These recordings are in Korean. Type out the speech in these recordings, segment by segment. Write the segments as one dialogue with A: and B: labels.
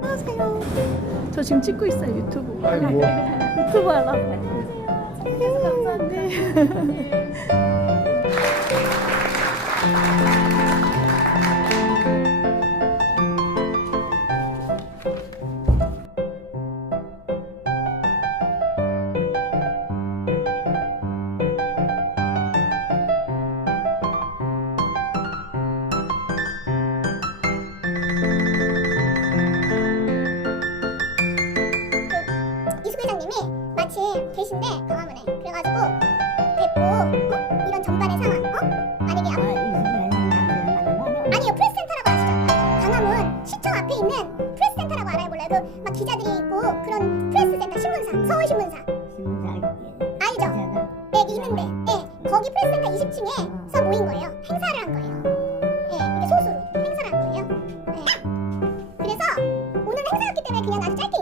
A: 안녕하세요. 저 지금 찍고 있어요 유튜브. 아이고 뭐 유튜브 하려고. 안녕하세요. 네.
B: 계신데 광화문에 그래가지고 뵙고 어? 이런 전반의 상황 어? 만약에 앞...
C: 아니요
B: 프레스센터라고 아시죠? 광화문 시청 앞에 있는 프레스센터라고 알아요 몰라요? 그 막 기자들이 있고 그런 프레스센터 신문사 서울신문사
C: 알죠?
B: 네 있는데 네 거기 프레스센터 20층에서 모인 거예요 행사를 한 거예요 네 이게 소수로 행사를 한 거예요 네 그래서 오늘 행사였기 때문에 그냥 아주 짧게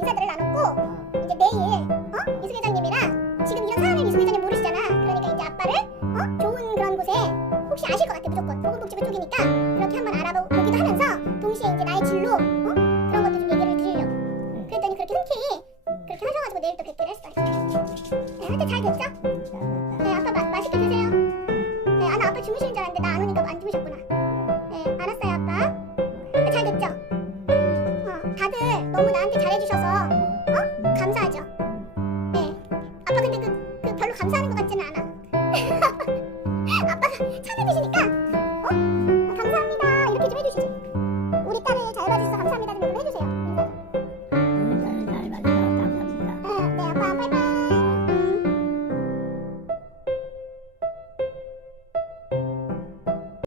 B: 혹시 아실 것 같아 무조건 보건복지부 쪽이니까 그렇게 한번 알아보기도 하면서 동시에 이제 나의 진로 어? 그런 것도 좀 얘기를 드리려고 음. 그랬더니 그렇게 흔쾌히 그렇게 하셔가지고 내일 또 뵙기로 했어요 네, 하여튼 잘 됐죠?
C: 네
B: 아빠 마, 맛있게 드세요 네 아나 아빠 주무시는 줄 알았는데 나 안 오니까 안 주무셨구나 네 알았어요 아빠 네, 잘 됐죠?
C: 어,
B: 다들 너무 나한테 잘해주셔서
C: 어?
B: 감사하죠? 네 아빠 근데 그, 그 별로 감사하는 것 같지는 않아